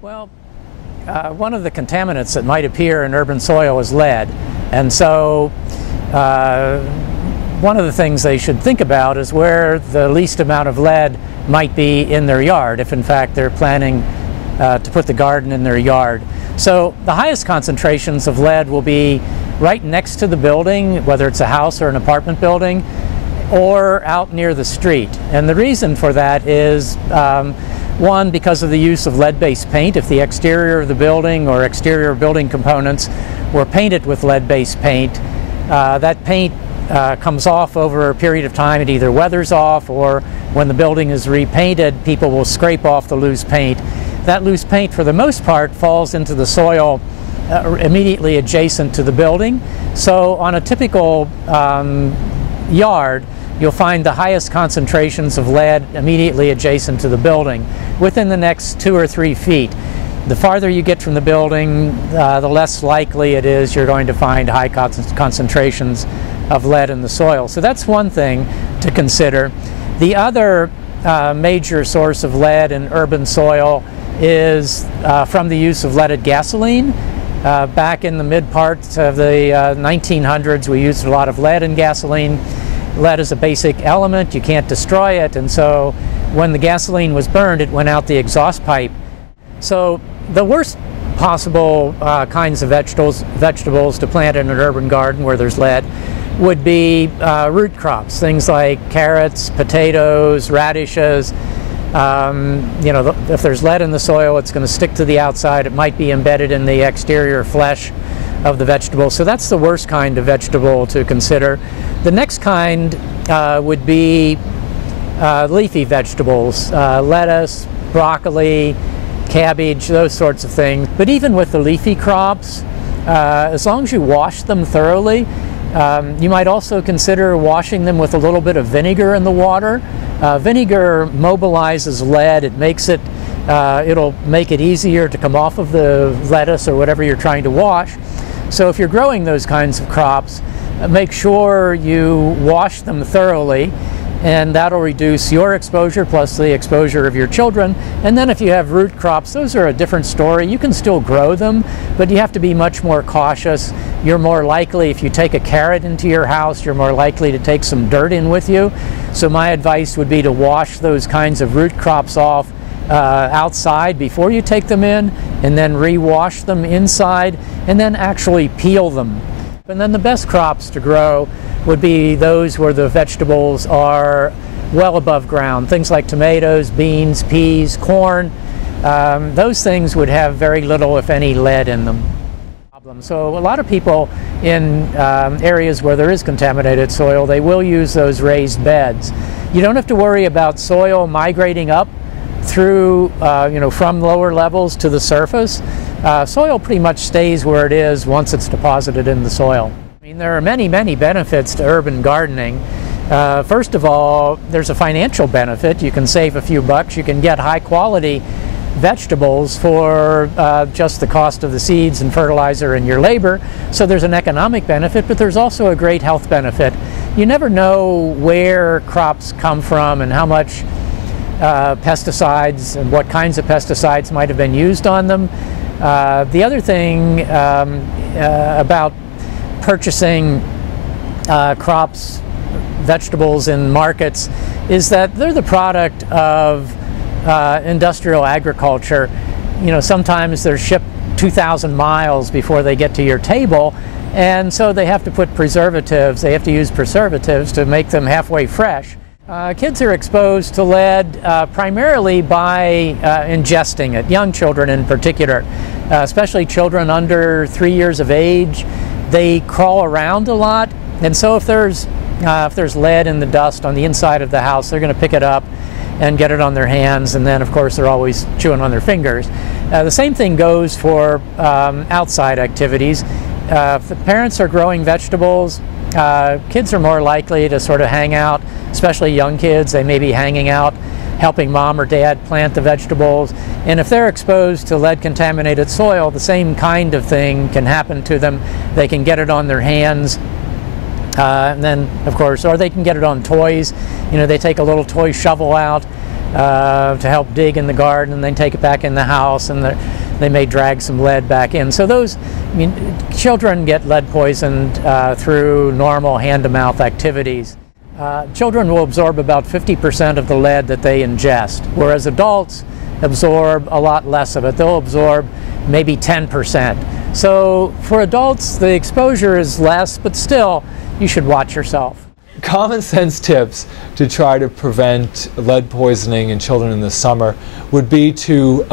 Well, one of the contaminants that might appear in urban soil is lead. And so one of the things they should think about is where the least amount of lead might be in their yard, if in fact they're planning to put the garden in their yard. So the highest concentrations of lead will be right next to the building, whether it's a house or an apartment building, or out near the street. And the reason for that is one, because of the use of lead-based paint. If the exterior of the building or exterior building components were painted with lead-based paint, that paint comes off over a period of time. It either weathers off, or when the building is repainted, people will scrape off the loose paint. That loose paint, for the most part, falls into the soil immediately adjacent to the building. So on a typical yard, you'll find the highest concentrations of lead immediately adjacent to the building, within the next 2 or 3 feet. The farther you get from the building, the less likely it is you're going to find high concentrations of lead in the soil. So that's one thing to consider. The other major source of lead in urban soil is from the use of leaded gasoline. Back in the mid parts of the 1900s, we used a lot of lead in gasoline. Lead is a basic element, you can't destroy it, and so when the gasoline was burned, it went out the exhaust pipe. So the worst possible kinds of vegetables to plant in an urban garden where there's lead would be root crops, things like carrots, potatoes, radishes. If there's lead in the soil, it's going to stick to the outside. It might be embedded in the exterior flesh of the vegetable. So that's the worst kind of vegetable to consider. The next kind would be leafy vegetables, lettuce, broccoli, cabbage, those sorts of things. But even with the leafy crops, as long as you wash them thoroughly, you might also consider washing them with a little bit of vinegar in the water. Vinegar mobilizes lead. It makes it, it'll make it easier to come off of the lettuce or whatever you're trying to wash. So if you're growing those kinds of crops, make sure you wash them thoroughly, and that'll reduce your exposure plus the exposure of your children. And then if you have root crops, those are a different story. You can still grow them, but you have to be much more cautious. You're more likely, if you take a carrot into your house, you're more likely to take some dirt in with you. So my advice would be to wash those kinds of root crops off outside before you take them in, and then re-wash them inside, and then actually peel them. And then the best crops to grow would be those where the vegetables are well above ground. Things like tomatoes, beans, peas, corn. Those things would have very little, if any, lead in them. So a lot of people in areas where there is contaminated soil, they will use those raised beds. You don't have to worry about soil migrating up through, from lower levels to the surface. Soil pretty much stays where it is once it's deposited in the soil. I mean, there are many, many benefits to urban gardening. First of all, there's a financial benefit. You can save a few bucks. You can get high quality vegetables for just the cost of the seeds and fertilizer and your labor. So there's an economic benefit, but there's also a great health benefit. You never know where crops come from and how much pesticides and what kinds of pesticides might have been used on them. The other thing about purchasing crops, vegetables in markets, is that they're the product of industrial agriculture. Sometimes they're shipped 2,000 miles before they get to your table, and so they have to put preservatives. They have to use preservatives to make them halfway fresh. Kids are exposed to lead primarily by ingesting it, young children in particular, especially children under 3 years of age. They crawl around a lot, and so if there's lead in the dust on the inside of the house, they're going to pick it up and get it on their hands, and then of course they're always chewing on their fingers. The same thing goes for outside activities. If the parents are growing vegetables, kids are more likely to sort of hang out, especially young kids. They may be hanging out helping mom or dad plant the vegetables, and if they're exposed to lead contaminated soil, the same kind of thing can happen to them. They can get it on their hands, and then of course, or they can get it on toys. They take a little toy shovel out to help dig in the garden, and then take it back in the house, and they may drag some lead back in. So those, I mean, children get lead poisoned through normal hand-to-mouth activities. Children will absorb about 50% of the lead that they ingest, whereas adults absorb a lot less of it. They'll absorb maybe 10%. So for adults, the exposure is less, but still, you should watch yourself. Common sense tips to try to prevent lead poisoning in children in the summer would be to,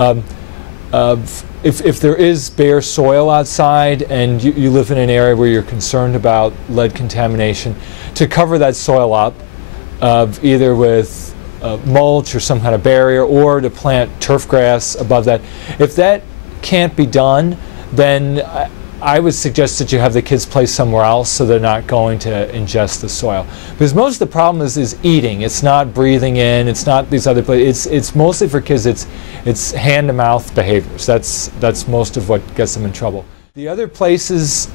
if there is bare soil outside and you live in an area where you're concerned about lead contamination, to cover that soil up, either with mulch or some kind of barrier, or to plant turf grass above that. If that can't be done, then I would suggest that you have the kids play somewhere else so they're not going to ingest the soil. Because most of the problem is eating. It's not breathing in. It's not these other places. It's mostly for kids. It's hand-to-mouth behaviors. That's most of what gets them in trouble. The other places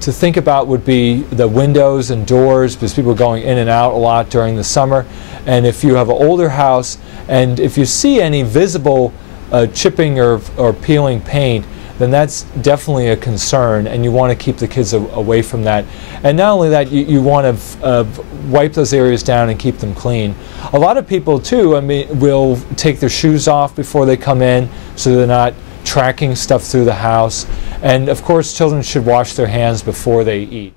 to think about would be the windows and doors, because people are going in and out a lot during the summer. And if you have an older house, and if you see any visible chipping or peeling paint, then that's definitely a concern, and you want to keep the kids away from that. And not only that, you want to wipe those areas down and keep them clean. A lot of people too, I mean, will take their shoes off before they come in, so they're not tracking stuff through the house. And of course, children should wash their hands before they eat.